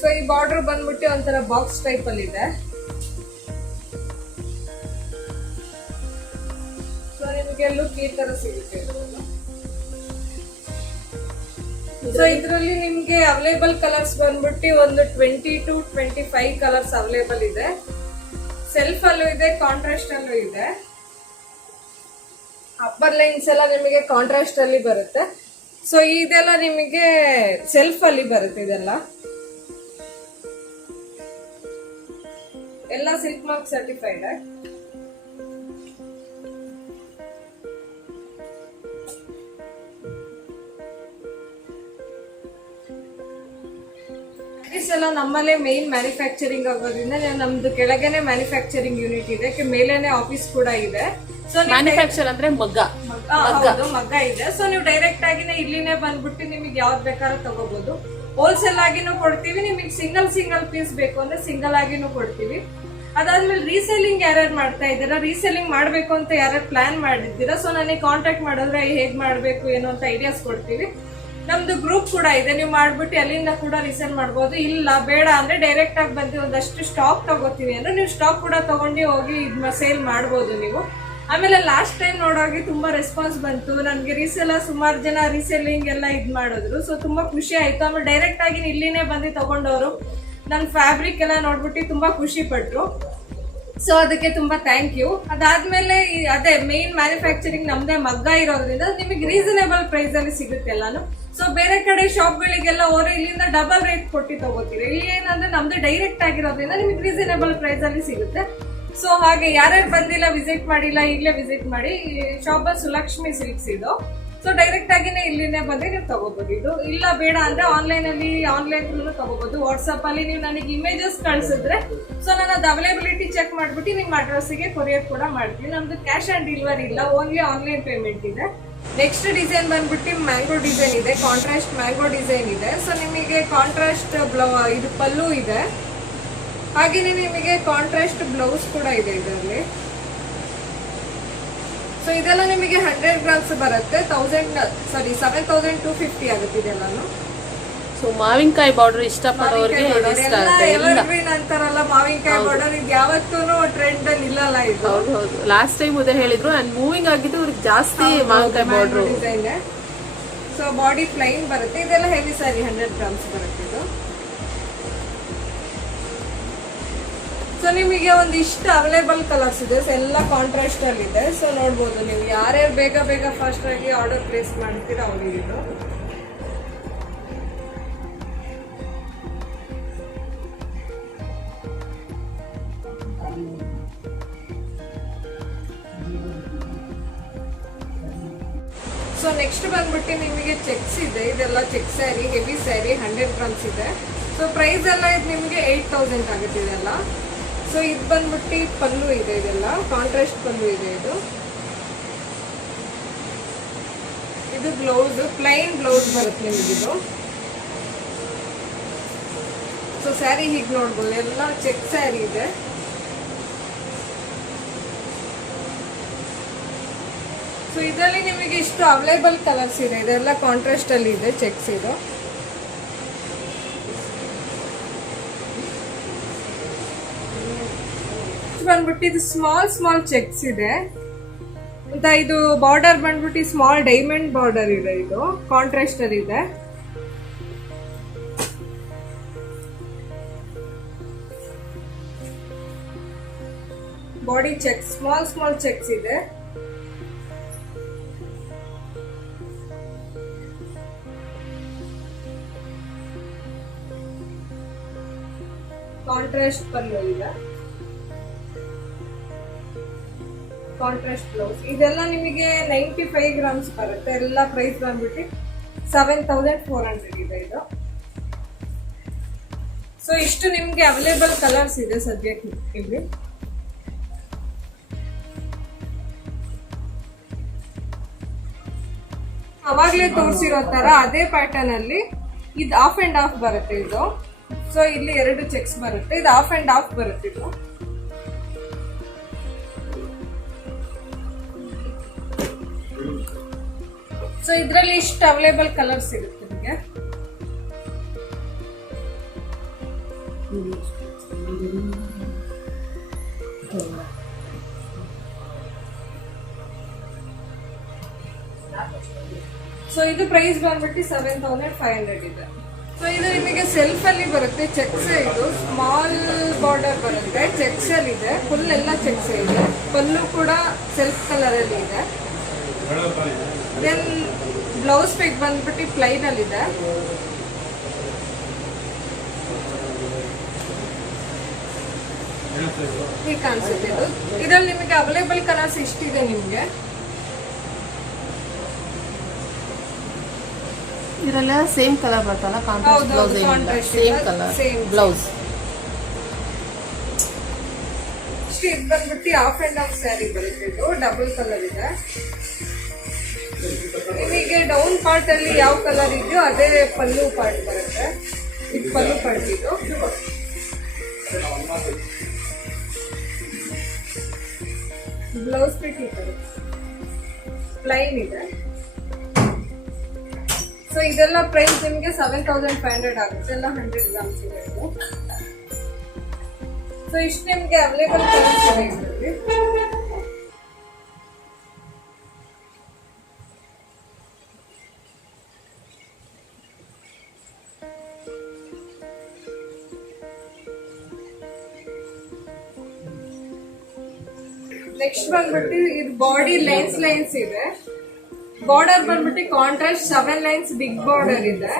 ಸೊ ಈ ಬಾರ್ಡರ್ ಬಂದ್ಬಿಟ್ಟು ಒಂಥರ ಬಾಕ್ಸ್ ಟೈಪ್ ಅಲ್ಲಿ ಇದೆ. ಸೊ ನಿಮ್ಗೆ ಲುಕ್ ಈ ತರ ಸಿಗುತ್ತೆ. ಸೊ ಇದರಲ್ಲಿ ನಿಮ್ಗೆ ಅವೈಲೇಬಲ್ ಕಲರ್ಸ್ ಬಂದ್ಬಿಟ್ಟು ಒಂದು 20 to 25 ಕಲರ್ಸ್ ಅವೈಲೇಬಲ್ ಇದೆ. ಸೆಲ್ಫ್ ಅಲ್ಲೂ ಇದೆ, ಕಾಂಟ್ರಾಸ್ಟ್ ಅಲ್ಲೂ ಇದೆ. ಅಪ್ಪರ್ ಲೈನ್ಸ್ ಎಲ್ಲ ನಿಮಗೆ ಕಾಂಟ್ರಾಸ್ಟ್ ಅಲ್ಲಿ ಬರುತ್ತೆ. ಸೊ ಇದೆಲ್ಲ ನಿಮಗೆ ಸೆಲ್ಫ್ ಅಲ್ಲಿ ಬರುತ್ತೆ. ಇದೆಲ್ಲ ಎಲ್ಲ ಸಿಲ್ಕ್ ಮಾರ್ಕ್ ಸರ್ಟಿಫೈಡ್. ಎಲ್ಲ ನಮ್ಮಲ್ಲೇ ಮೇನ್ ಮ್ಯಾನುಫ್ಯಾಕ್ಚರಿಂಗ್ ಆಗೋದ್ರಿಂದ ನಮ್ದು ಕೆಳಗೇನೆ ಮ್ಯಾನುಫ್ಯಾಕ್ಚರಿಂಗ್ ಯೂನಿಟ್ ಇದೆ, ಮೇಲೇನೆ ಆಫೀಸ್ ಕೂಡ ಇದೆ. ಸೊ ಮ್ಯಾನುಫ್ಯಾಕ್ಚರ್ ಅಂದ್ರೆ ಮಗ್ಗ ಇದೆ. ಸೊ ನೀವು ಡೈರೆಕ್ಟ್ ಆಗಿನೇ ಇಲ್ಲಿನೇ ಬಂದ್ಬಿಟ್ಟು ನಿಮಗೆ ಯಾವ್ದು ಬೇಕಾದ್ರೂ ತಗೋಬಹುದು. ಹೋಲ್ಸೇಲ್ ಆಗಿನೂ ಕೊಡ್ತೀವಿ, ನಿಮಗೆ ಸಿಂಗಲ್ ಪೀಸ್ ಬೇಕು ಅಂದ್ರೆ ಸಿಂಗಲ್ ಆಗಿನೂ ಕೊಡ್ತೀವಿ. ಅದಾದ್ಮೇಲೆ ರೀಸೇಲಿಂಗ್ ಯಾರ್ಯಾರು ಮಾಡ್ತಾ ಇದ್ದೀರಾ, ರೀಸೇಲಿಂಗ್ ಮಾಡ್ಬೇಕು ಅಂತ ಯಾರ್ಯಾರು ಪ್ಲಾನ್ ಮಾಡಿದ್ದೀರಾ, ಸೊ ನನಗೆ ಕಾಂಟ್ಯಾಕ್ಟ್ ಮಾಡಿದ್ರೆ ಹೇಗ್ ಮಾಡ್ಬೇಕು ಏನೋ ಅಂತ ಐಡಿಯಾಸ್ ಕೊಡ್ತೀವಿ. ನಮ್ದು ಗ್ರೂಪ್ ಕೂಡ ಇದೆ, ನೀವು ಮಾಡ್ಬಿಟ್ಟು ಅಲ್ಲಿಂದ ಕೂಡ ರೀಸೇಲ್ ಮಾಡ್ಬೋದು. ಇಲ್ಲ ಬೇಡ ಅಂದ್ರೆ ಡೈರೆಕ್ಟ್ ಆಗಿ ಬಂದು ಒಂದಷ್ಟು ಸ್ಟಾಕ್ ತಗೋತೀವಿ ಅಂದ್ರೆ ನೀವು ಸ್ಟಾಕ್ ಕೂಡ ತಗೊಂಡು ಹೋಗಿ ಸೇಲ್ ಮಾಡ್ಬೋದು ನೀವು. ಆಮೇಲೆ ಲಾಸ್ಟ್ ಟೈಮ್ ನೋಡೋಗಿ ತುಂಬಾ ರೆಸ್ಪಾನ್ಸ್ ಬಂತು ನನ್ಗೆ. ಸುಮಾರು ಜನ ರೀಸೇಲಿಂಗ್ ಎಲ್ಲ ಇದ್ ಮಾಡಿದ್ರು. ಸೊ ತುಂಬಾ ಖುಷಿ ಆಯ್ತು. ಆಮೇಲೆ ಡೈರೆಕ್ಟ್ ಆಗಿ ಇಲ್ಲಿನೇ ಬಂದು ತಗೊಂಡವರು ನನ್ನ ಫ್ಯಾಬ್ರಿಕ್ ಎಲ್ಲ ನೋಡ್ಬಿಟ್ಟು ತುಂಬಾ ಖುಷಿ ಪಟ್ರು. ಸೊ ಅದಕ್ಕೆ ತುಂಬಾ ಥ್ಯಾಂಕ್ ಯು. ಅದಾದ್ಮೇಲೆ ಅದೇ ಮೇನ್ ಮ್ಯಾನುಫ್ಯಾಕ್ಚರಿಂಗ್ ನಮ್ದೇ ಮಗ್ಗ ಇರೋದ್ರಿಂದ ನಿಮಗೆ ರೀಸನೇಬಲ್ ಪ್ರೈಸ್ ಅಲ್ಲಿ ಸಿಗುತ್ತೆ ಎಲ್ಲಾನು. ಸೊ ಬೇರೆ ಕಡೆ ಶಾಪ್ ಗಳಿಗೆಲ್ಲ ಹೋದ್ರೆ ಇಲ್ಲಿಂದ ಡಬಲ್ ರೇಟ್ ಕೊಟ್ಟು ತಗೋತೀರಿ. ಇಲ್ಲಿ ಏನಂದ್ರೆ ನಮ್ದು ಡೈರೆಕ್ಟ್ ಆಗಿರೋದ್ರಿಂದ ನಿಮಗೆ ರೀಸನೇಬಲ್ ಪ್ರೈಸ್ ಅಲ್ಲಿ ಸಿಗುತ್ತೆ. ಸೊ ಹಾಗೆ ಯಾರ್ಯಾರು ಬಂದಿಲ್ಲ, ವಿಸಿಟ್ ಮಾಡಿಲ್ಲ, ಈಗಲೇ ವಿಸಿಟ್ ಮಾಡಿ. ಶಾಪ್ ಸುಲಕ್ಷ್ಮಿ ಸಿಲ್ಕ್ಸ್ ಇದು. ಸೊ ಡೈರೆಕ್ಟ್ ಆಗಿನೇ ಇಲ್ಲಿನೇ ಬಂದು ನೀವು ತಗೋಬಹುದು. ಇದು ಇಲ್ಲ ಬೇಡ ಅಂದ್ರೆ ಆನ್ಲೈನ್ ತಗೋಬಹುದು. ವಾಟ್ಸ್ಆಪ್ ಅಲ್ಲಿ ನೀವು ನನಗೆ ಇಮೇಜಸ್ ಕಳ್ಸಿದ್ರೆ ಸೊ ನಾನು ಅದು ಅವೈಲೇಬಿಲಿಟಿ ಚೆಕ್ ಮಾಡ್ಬಿಟ್ಟು ನಿಮ್ಮ ಅಡ್ರೆಸ್ಗೆ ಕೊರಿಯರ್ ಕೂಡ ಮಾಡ್ತೀನಿ. ನಮ್ದು ಕ್ಯಾಶ್ ಆನ್ ಡೆಲಿವರಿ ಇಲ್ಲ, ಓನ್ಲಿ ಆನ್ಲೈನ್ ಪೇಮೆಂಟ್ ಇದೆ. ನೆಕ್ಸ್ಟ್ ಡಿಸೈನ್ ಬಂದ್ಬಿಟ್ಟು ಮ್ಯಾಂಗೋ ಡಿಸೈನ್ ಇದೆ, ಕಾಂಟ್ರಾಸ್ಟ್ ಮ್ಯಾಂಗೋ ಡಿಸೈನ್ ಇದೆ. ಸೊ ನಿಮಗೆ ಕಾಂಟ್ರಾಸ್ಟ್ ಇದು ಪಲ್ಲು ಇದೆ, ಹಾಗೆಯೇ ನಿಮಗೆ ಕಾಂಟ್ರಾಸ್ಟ್ ಬ್ಲೌಸ್ ಕೂಡ ಇದೆ ಇದರಲ್ಲಿ. ಸೊ ಇದೆಲ್ಲ ನಿಮಗೆ 100 ಗ್ರಾಮ್ಸ್ ಬರುತ್ತೆ, 7,250 ಆಗುತ್ತೆ ಇದೆಲ್ಲಾನು. ಸೊ ಮಾವಿನಕಾಯಿ ಬಾರ್ಡರ್ ಇಷ್ಟಪಡೋರಿಗೆ ಇಷ್ಟ ಆಗುತ್ತೆ. ಎವರ್ಗ್ರೀನ್ ಅಂತಾರಲ್ಲ ಮಾವಿನಕಾಯಿ ಬಾರ್ಡರ್, ಇದು ಯಾವತ್ತೂ ಟ್ರೆಂಡ್ ಅಲ್ಲಿ ಇಲ್ಲಲ್ಲ ಇದು. ಹೌದು, ಲಾಸ್ಟ್ ಟೈಮ್ ಉದಯ ಹೇಳಿದ್ರು ಅಂಡ್ ಮೂವಿಂಗ್ ಆಗಿದ್ದು ಇವ್ರಿಗೆ ಜಾಸ್ತಿ ಮಾವಿನಕಾಯಿ border design. So body plain ಬರುತ್ತೆ, ಇದೆಲ್ಲ ಹೆವಿ ಸ್ಯಾರಿ 100 ಗ್ರಾಮ್ಸ್ ಬರುತ್ತೆ ಇದು. ಸೊ ನಿಮಗೆ ಒಂದಿಷ್ಟು ಅವೈಲೇಬಲ್ ಕಲರ್ಸ್ ಇದೆ, ಎಲ್ಲ ಕಾಂಟ್ರಾಸ್ಟ್ ಅಲ್ಲಿ ಇದೆ. ಸೊ ನೋಡ್ಬೋದು ನೀವು ಯಾರ್ಯಾರು ಬೇಗ ಫಾಸ್ಟ್ ಆಗಿ ಆರ್ಡರ್ ಪ್ಲೇಸ್ ಮಾಡ್ತೀರಾ ಅವ್ರಿಗೆ ಇದು. ಸೊ ನೆಕ್ಸ್ಟ್ ಬಂದ್ಬಿಟ್ಟು ನಿಮಗೆ ಚೆಕ್ಸ್ ಇದೆ, ಇದೆಲ್ಲ check saree, heavy saree 100 grams ಇದೆ. ಸೊ ಪ್ರೈಸ್ ಎಲ್ಲ ಇದು ನಿಮಗೆ 8,000 ಆಗುತ್ತೆ ಇದೆಲ್ಲ. ಸೊ ಇದು ಬಂದ್ಬಿಟ್ಟು ಪಲ್ಲು ಇದೆ, ಇದೆಲ್ಲ ಕಾಂಟ್ರಾಸ್ಟ್ ಪಲ್ಲು ಇದೆ. ಇದು ಬ್ಲೌಸ್, ಪ್ಲೈನ್ ಬ್ಲೌಸ್ ಬರುತ್ತೆ ನಿಮಗಿದು. ಸೊ ಸ್ಯಾರಿ ಹೀಗೆ ನೋಡ್ಬೋದು, ಎಲ್ಲ ಚೆಕ್ ಸ್ಯಾರಿ ಇದೆ. ಸೊ ಇದರಲ್ಲಿ ನಿಮಗೆ ಇಷ್ಟು ಅವೈಲೇಬಲ್ ಕಲರ್ಸ್ ಇದೆ, ಇದೆಲ್ಲ ಕಾಂಟ್ರಾಸ್ಟ್ ಅಲ್ಲಿ ಇದೆ, ಚೆಕ್ಸ್ ಇದು. ಬಂದ್ಬಿಟ್ಟು ಇದು ಸ್ಮಾಲ್ ಚೆಕ್ಸ್ ಇದೆ ಅಂತ. ಇದು ಬಾರ್ಡರ್ ಬಂದ್ಬಿಟ್ಟು ಸ್ಮಾಲ್ ಡೈಮಂಡ್ ಬಾರ್ಡರ್ ಇದೆ, ಇದು ಕಾಂಟ್ರಾಸ್ಟ್ ಅಲ್ಲಿ ಇದೆ. ಬಾಡಿ ಚೆಕ್ಸ್, ಸ್ಮಾಲ್ ಚೆಕ್ಸ್ ಇದೆ. ಕಾಂಟ್ರಾಸ್ಟ್ ಪಲ್ಲು ಇದೆ, ಕಾಂಟ್ರಾಸ್ಟ್ ಬ್ಲೌಸ್. ಇದೆಲ್ಲ ನಿಮಗೆ 95 ಗ್ರಾಮ್ಸ್ ಬರುತ್ತೆ. ಎಲ್ಲ ಪ್ರೈಸ್ ಬಂದ್ಬಿಟ್ಟು 7,400 ಇದೆ ಇದು. ಸೊ ಇಷ್ಟು ನಿಮ್ಗೆ ಅವೈಲೇಬಲ್ ಕಲರ್ಸ್ ಇದೆ ಸದ್ಯಕ್ಕೆ ಇಲ್ಲಿ. ಅವಾಗ್ಲೇ ತೋರಿಸಿರೋ ತರ ಅದೇ ಪ್ಯಾಟರ್ನ್ ಅಲ್ಲಿ ಇದು ಆಫ್ ಅಂಡ್ ಆಫ್ ಬರುತ್ತೆ ಇದು. ಸೊ ಇಲ್ಲಿ 2 ಚೆಕ್ಸ್ ಬರುತ್ತೆ, ಇದು ಆಫ್ ಅಂಡ್ ಆಫ್ ಬರುತ್ತೆ ಇದು. ಸೊ ಇದರಲ್ಲಿ ಇಷ್ಟು ಅವೈಲೇಬಲ್ ಕಲರ್ಸ್ ಸಿಗುತ್ತೆ ನಿಮಗೆ. ಸೊ ಇದು ಪ್ರೈಸ್ ಬಂದ್ಬಿಟ್ಟು 7,500 ಇದೆ. ಸೊ ಇದು ನಿಮಗೆ ಸೆಲ್ಫ್ ಅಲ್ಲಿ ಬರುತ್ತೆ, ಚೆಕ್ಸ್. ಇದು ಸ್ಮಾಲ್ ಬಾರ್ಡರ್ ಬರುತ್ತೆ, ಚೆಕ್ಸ್ ಅಲ್ಲಿ ಇದೆ, ಫುಲ್ ಎಲ್ಲ ಚೆಕ್ಸ್ ಇದೆ. ಪಲ್ಲು ಕೂಡ ಸೆಲ್ಫ್ ಕಲರ್ ಅಲ್ಲಿ ಇದೆ. ದೆನ್ ಬ್ಲೌಸ್ ಪೀಸ್ ಬಂದ್ಬಿಟ್ಟು ಪ್ಲೈನ್ ಅಲ್ಲಿ ಇದೆ. ಹೀಗೆ ಕಾಣಿಸುತ್ತೆ ಇದು. ಇದರಲ್ಲಿ ನಿಮಗೆ ಅವೈಲೇಬಲ್ ಕಲರ್ಸ್ ಇಷ್ಟಿದೆ ನಿಮಗೆ. ಇದರೆಲ್ಲ ಸೇಮ್ ಕಲರ್ ಬರ್ತಲ್ಲ, contrast blouse same colour blouse. ಇದು ಬಂದ್ಬಿಟ್ಟು ಆಫ್ ಅಂಡ್ ಆಫ್ ಸ್ಯಾರಿ ಬರುತ್ತೆ, ಇದು ಡಬಲ್ ಕಲರ್ ಇದೆ. ನಿಮಗೆ ಡೌನ್ ಪಾರ್ಟ್ ಅಲ್ಲಿ ಯಾವ ಕಲರ್ ಇದೆಯೋ ಅದೇ ಪಲ್ಲು ಪಾರ್ಟ್ ಬರುತ್ತೆ. ಇದು ಪಲ್ಲು ಪಾರ್ಟ್ ಇದು. ಬ್ಲೌಸ್ ಪೀಸ್ ಪ್ಲೈನ್ ಇದೆ. ಸೊ ಇದೆಲ್ಲ ಪ್ರೈಸ್ ನಿಮಗೆ 7,500 ಆಗುತ್ತೆ, ಎಲ್ಲ 100 ಗ್ರಾಮ್ಸ್ ಇದೆ ಇದು. ಸೊ ಇಷ್ಟು ನಿಮಗೆ ಅವೈಲೇಬಲ್ ಕಲರ್ಸ್ ಇದೆ ಇದರಲ್ಲಿ. ನೆಕ್ಸ್ಟ್ ಬಂದ್ಬಿಟ್ಟು ಇದು ಬಾಡಿ ಲೈನ್ಸ್ ಇದೆ. ಬಾರ್ಡರ್ ಬಂದ್ಬಿಟ್ಟು ಕಾಂಟ್ರಾಸ್ಟ್ 7 ಲೈನ್ಸ್ ಬಿಗ್ ಬಾರ್ಡರ್ ಇದೆ.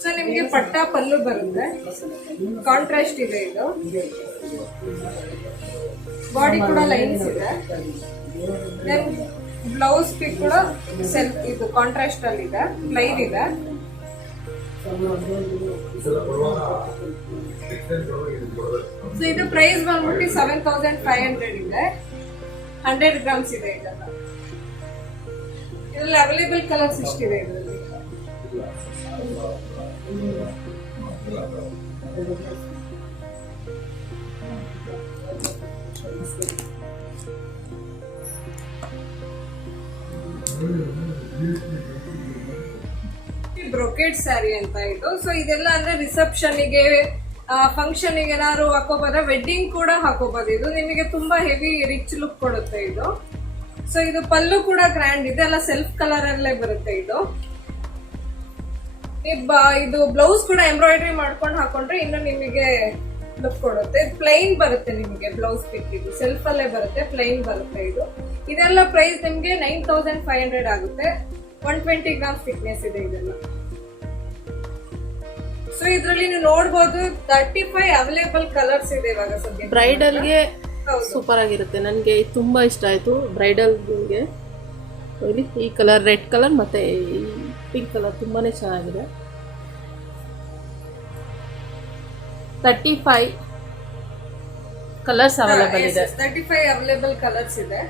ಸೊ ನಿಮ್ಗೆ ಪಟ್ಟ ಪಲ್ಲು ಬರುತ್ತೆ, ಕಾಂಟ್ರಾಸ್ಟ್ ಇದೆ ಇದು. ಬಾಡಿ ಕೂಡ ಲೈನ್ಸ್ ಇದೆ. ಬ್ಲೌಸ್ ಪಿಕ್ ಕೂಡ ಸೆಲ್ಫ್ ಇದು ಕಾಂಟ್ರಾಸ್ಟ್ ಅಲ್ಲಿ ಇದೆ, ಪ್ಲೈನ್ ಇದೆ. ಸೊ ಇದು ಪ್ರೈಸ್ ಬಂದ್ಬಿಟ್ಟು 7500 ಇದೆ. 100 ಗ್ರಾಮ್ಸ್ ಇದೆ ಇದೆಲ್ಲ. ಇದರಲ್ಲಿ ಅವೈಲೇಬಲ್ ಕಲರ್ಸ್ ಇಷ್ಟಿದೆ ಇದರಲ್ಲಿ. ಬ್ರೊಕೆಟ್ ಸ್ಯಾರಿ ಅಂತ ಇದು. ಸೊ ಇದೆಲ್ಲ ಅಂದ್ರೆ ರಿಸೆಪ್ಷನ್ಗೆ, ಫಂಕ್ಷನ್ ಗೆ ಏನಾದ್ರು ಹಾಕೋಬೋದ, ವೆಡ್ಡಿಂಗ್ ಕೂಡ ಹಾಕೋಬಹುದು. ಇದು ನಿಮಗೆ ತುಂಬಾ ಹೆವಿ ರಿಚ್ ಲುಕ್ ಕೊಡುತ್ತೆ ಇದು. ಸೊ ಇದು ಪಲ್ಲು ಕೂಡ ಗ್ರ್ಯಾಂಡ್ ಇದೆ, ಎಲ್ಲ ಸೆಲ್ಫ್ ಕಲರ್ ಅಲ್ಲೇ ಬರುತ್ತೆ ಇದು. ಇದು ಬ್ಲೌಸ್ ಕೂಡ ಎಂಬ್ರಾಯ್ಡ್ರಿ ಮಾಡ್ಕೊಂಡು ಹಾಕೊಂಡ್ರೆ ಇನ್ನು ನಿಮಗೆ ಲುಕ್ ಕೊಡುತ್ತೆ. ಪ್ಲೈನ್ ಬರುತ್ತೆ ನಿಮಗೆ ಬ್ಲೌಸ್ ಪಿಕ್, ಇದು ಸೆಲ್ಫ್ ಅಲ್ಲೇ ಬರುತ್ತೆ, ಪ್ಲೈನ್ ಬರುತ್ತೆ ಇದು. ಇದೆಲ್ಲ ಪ್ರೈಸ್ ನಿಮ್ಗೆ 9500 ಆಗುತ್ತೆ. 120 ಗ್ರಾಮ್ ಥಿಕ್ನೆಸ್ ಇದೆ ಇದೆಲ್ಲ. ಸೊ ಇದ್ರಲ್ಲಿ ನೀವು ನೋಡಬಹುದು 35 ಅವೈಲೇಬಲ್ ಕಲರ್ಸ್ ಇದೆ ಇವಾಗ ಸದ್ಯ. ಬ್ರೈಡಲ್ಗೆ ಸೂಪರ್ ಆಗಿರುತ್ತೆ. ನನಗೆ ತುಂಬಾ ಇಷ್ಟ ಆಯ್ತು ಬ್ರೈಡಲ್ಗೆ. ಈ ಕಲರ್ ರೆಡ್ ಕಲರ್ ಮತ್ತೆ ಈ ಪಿಂಕ್ ಕಲರ್ ತುಂಬಾನೇ ಚೆನ್ನಾಗಿದೆ. 35 ಕಲರ್ಸ್ ಅವೈಲೇಬಲ್ ಇದೆ. 35 ಅವೈಲೇಬಲ್ ಕಲರ್ಸ್ ಇದೆ.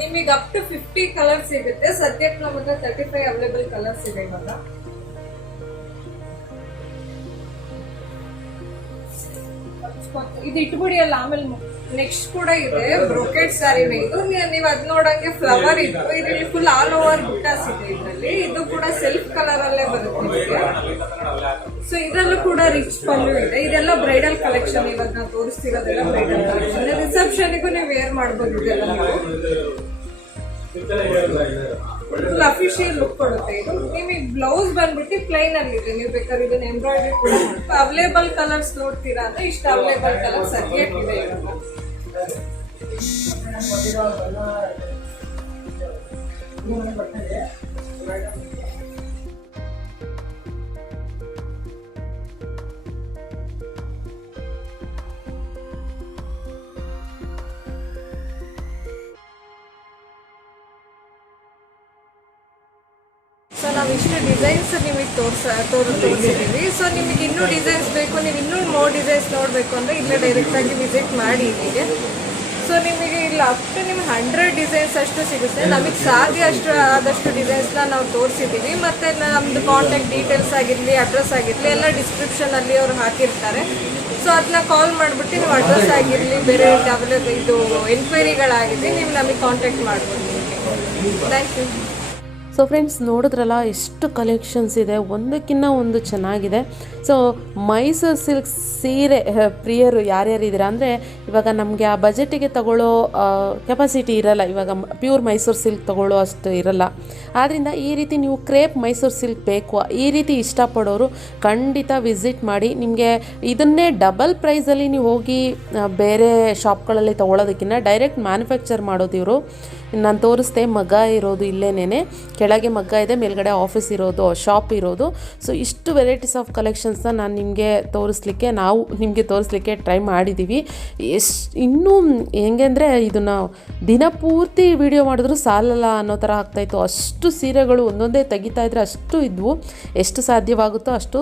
ನಿಮಗೆ ಅಪ್ ಟು 50 ಕಲರ್ಸ್ ಸಿಗುತ್ತೆ. ಸದ್ಯಕ್ಕೆ ನಮ್ಮ ಹತ್ರ 35 ಅವೈಲೇಬಲ್ ಕಲರ್ಸ್ ಇದೆ ಇವಾಗ. ಇದು ಇಟ್ಬಿಡಿ ಅಲ್ಲ, ಆಮೇಲೆ ನೆಕ್ಸ್ಟ್ ಕೂಡ ಇದೆ ಬ್ರೊಕೆಟ್ ಸ್ಯಾರಿನೇ ಇದು. ನೀವು ಅದ್ ನೋಡಂಗೆ ಫ್ಲವರ್ ಇತ್ತು, ಇದರಲ್ಲಿ ಫುಲ್ ಆಲ್ ಓವರ್ ಬುಟ್ಟಾಸ್ ಇದೆ ಇದರಲ್ಲಿ. ಇದು ಕೂಡ ಸೆಲ್ಫ್ ಕಲರ್ ಅಲ್ಲೇ ಬರುತ್ತೆ ನಿಮಗೆ. ಸೊ ಇದರಲ್ಲೂ ಕೂಡ ರಿಚ್ ಪಲ್ಲು ಇದೆ. ಇದೆಲ್ಲ ಬ್ರೈಡಲ್ ಕಲೆಕ್ಷನ್. ಇವಾಗ ನಾವು ತೋರಿಸ್ತಿರೋದೆಲ್ಲ ಬ್ರೈಡಲ್ ಕಲೆಕ್ಷನ್. ರಿಸೆಪ್ಷನ್ಗೂ ನೀವು ವೇರ್ ಮಾಡ್ಬೋದು ಇದೆಲ್ಲ. ಫುಲ್ ಅಫಿಷಿಯಲ್ ಲುಕ್ ಕೊಡುತ್ತೆ ಇದು. ನಿಮಗೆ ಬ್ಲೌಸ್ ಬಂದ್ಬಿಟ್ಟು ಪ್ಲೈನ್ ಅಲ್ಲಿ ಇದೆ. ನೀವು ಬೇಕಾದ್ರೆ ಇದನ್ನ ಎಂಬ್ರಾಯ್ಡ್ರಿ ಕೂಡ ಅವೈಲೇಬಲ್ ಕಲರ್ಸ್ ನೋಡ್ತೀರಾ ಅಂದ್ರೆ ಇಷ್ಟ ಅವೈಲೇಬಲ್ ಕಲರ್ ಸದ್ಯಕ್ಕಿದೆ ಇವಾಗ. ಸೊ ನಾವು ಇಷ್ಟು ಡಿಸೈನ್ಸ್ ನಿಮಗೆ ತೋರಿಸಿದ್ದೀವಿ. ಸೊ ನಿಮಗೆ ಇನ್ನೂ ಡಿಸೈನ್ಸ್ ಬೇಕು, ನೀವು ಇನ್ನೂ ಮೋರ್ ಡಿಸೈನ್ಸ್ ನೋಡಬೇಕು ಅಂದರೆ ಇಲ್ಲೇ ಡೈರೆಕ್ಟಾಗಿ ವಿಸಿಟ್ ಮಾಡಿ ಇಲ್ಲಿಗೆ. ಸೊ ನಿಮಗೆ ಇಲ್ಲಿ ಅಪ್ ಟು ನಿಮ್ಗೆ 100 ಡಿಸೈನ್ಸ್ ಅಷ್ಟು ಸಿಗುತ್ತೆ. ನಮಗೆ ಸಾಧ್ಯ ಆದಷ್ಟು ಡಿಸೈನ್ಸ್ನ ನಾವು ತೋರಿಸಿದ್ದೀವಿ. ಮತ್ತು ನಮ್ಮದು ಕಾಂಟ್ಯಾಕ್ಟ್ ಡೀಟೇಲ್ಸ್ ಆಗಿರಲಿ, ಅಡ್ರೆಸ್ ಆಗಿರಲಿ ಎಲ್ಲ ಡಿಸ್ಕ್ರಿಪ್ಷನಲ್ಲಿ ಅವರು ಹಾಕಿರ್ತಾರೆ. ಸೊ ಅದನ್ನ ಕಾಲ್ ಮಾಡಿಬಿಟ್ಟು ನೀವು ಅಡ್ರೆಸ್ ಆಗಿರಲಿ, ಬೇರೆ ಅವೈಲೇಬಲ್ ಇದು ಎನ್ಕ್ವೈರಿಗಳಾಗಿದೆ, ನೀವು ನಮಗೆ ಕಾಂಟ್ಯಾಕ್ಟ್ ಮಾಡ್ಬೋದು. Thank you. ಸೊ ಫ್ರೆಂಡ್ಸ್, ನೋಡಿದ್ರಲ್ಲ ಎಷ್ಟು ಕಲೆಕ್ಷನ್ಸ್ ಇದೆ, ಒಂದಕ್ಕಿಂತ ಒಂದು ಚೆನ್ನಾಗಿದೆ. ಸೊ ಮೈಸೂರು ಸಿಲ್ಕ್ ಸೀರೆ ಪ್ರಿಯರು ಯಾರ್ಯಾರಿದ್ದೀರಾ ಅಂದರೆ ಇವಾಗ ನಮಗೆ ಆ ಬಜೆಟಿಗೆ ತಗೊಳ್ಳೋ ಕೆಪಾಸಿಟಿ ಇರಲ್ಲ. ಇವಾಗ ಪ್ಯೂರ್ ಮೈಸೂರು ಸಿಲ್ಕ್ ತಗೊಳ್ಳೋ ಅಷ್ಟು ಇರಲ್ಲ. ಆದ್ದರಿಂದ ಈ ರೀತಿ ನೀವು ಕ್ರೇಪ್ ಮೈಸೂರು ಸಿಲ್ಕ್ ಬೇಕು, ಈ ರೀತಿ ಇಷ್ಟಪಡೋರು ಖಂಡಿತ ವಿಸಿಟ್ ಮಾಡಿ. ನಿಮಗೆ ಇದನ್ನೇ ಡಬಲ್ ಪ್ರೈಸಲ್ಲಿ ನೀವು ಹೋಗಿ ಬೇರೆ ಶಾಪ್ಗಳಲ್ಲಿ ತೊಗೊಳೋದಕ್ಕಿಂತ ಡೈರೆಕ್ಟ್ ಮ್ಯಾನುಫ್ಯಾಕ್ಚರ್ ಮಾಡೋದು ಇವರು. ನಾನು ತೋರಿಸ್ದೆ, ಮಗ್ಗ ಇರೋದು ಇಲ್ಲೇನೇ, ಕೆಳಗೆ ಮಗ್ಗ ಇದೆ, ಮೇಲ್ಗಡೆ ಆಫೀಸ್ ಇರೋದು, ಶಾಪ್ ಇರೋದು. ಸೊ ಇಷ್ಟು ವೆರೈಟೀಸ್ ಆಫ್ ಕಲೆಕ್ಷನ್ಸ್ನ ನಾನು ನಾವು ನಿಮಗೆ ತೋರಿಸ್ಲಿಕ್ಕೆ ಟ್ರೈ ಮಾಡಿದ್ದೀವಿ. ಇನ್ನೂ ಹೆಂಗೆ ಅಂದರೆ ಇದನ್ನು ದಿನಪೂರ್ತಿ ವಿಡಿಯೋ ಮಾಡಿದ್ರು ಸಾಲಲ್ಲ ಅನ್ನೋ ಥರ ಆಗ್ತಾಯಿತ್ತು. ಅಷ್ಟು ಸೀರೆಗಳು ಒಂದೊಂದೇ ತೆಗಿತಾ ಇದ್ರೆ ಅಷ್ಟು ಇದ್ವು. ಎಷ್ಟು ಸಾಧ್ಯವಾಗುತ್ತೋ ಅಷ್ಟು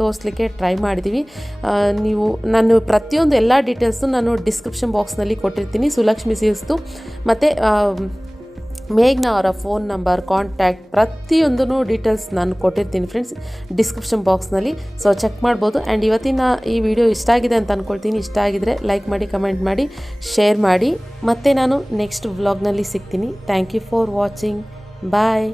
ತೋರಿಸ್ಲಿಕ್ಕೆ ಟ್ರೈ ಮಾಡಿದ್ದೀವಿ. ನಾನು ಪ್ರತಿಯೊಂದು ಎಲ್ಲ ಡೀಟೇಲ್ಸು ನಾನು ಡಿಸ್ಕ್ರಿಪ್ಷನ್ ಬಾಕ್ಸ್ನಲ್ಲಿ ಕೊಟ್ಟಿರ್ತೀನಿ. ಸುಲಕ್ಷ್ಮಿ ಸಿಲ್ಕ್ಸ್ದು ಮತ್ತು ಮೇಘ್ನಾ ಅವರ ಫೋನ್ ನಂಬರ್, ಕಾಂಟ್ಯಾಕ್ಟ್ ಪ್ರತಿಯೊಂದೂ ಡೀಟೇಲ್ಸ್ ನಾನು ಕೊಟ್ಟಿರ್ತೀನಿ ಫ್ರೆಂಡ್ಸ್ ಡಿಸ್ಕ್ರಿಪ್ಷನ್ ಬಾಕ್ಸ್ನಲ್ಲಿ. ಸೊ ಚೆಕ್ ಮಾಡ್ಬೋದು. ಆ್ಯಂಡ್ ಇವತ್ತಿನ ಈ ವಿಡಿಯೋ ಇಷ್ಟ ಆಗಿದೆ ಅಂತ ಅಂದ್ಕೊಳ್ತೀನಿ. ಇಷ್ಟ ಆಗಿದರೆ ಲೈಕ್ ಮಾಡಿ, ಕಮೆಂಟ್ ಮಾಡಿ, ಶೇರ್ ಮಾಡಿ. ಮತ್ತು ನಾನು ನೆಕ್ಸ್ಟ್ ವ್ಲಾಗ್ನಲ್ಲಿ ಸಿಗ್ತೀನಿ. Thank you for watching. Bye.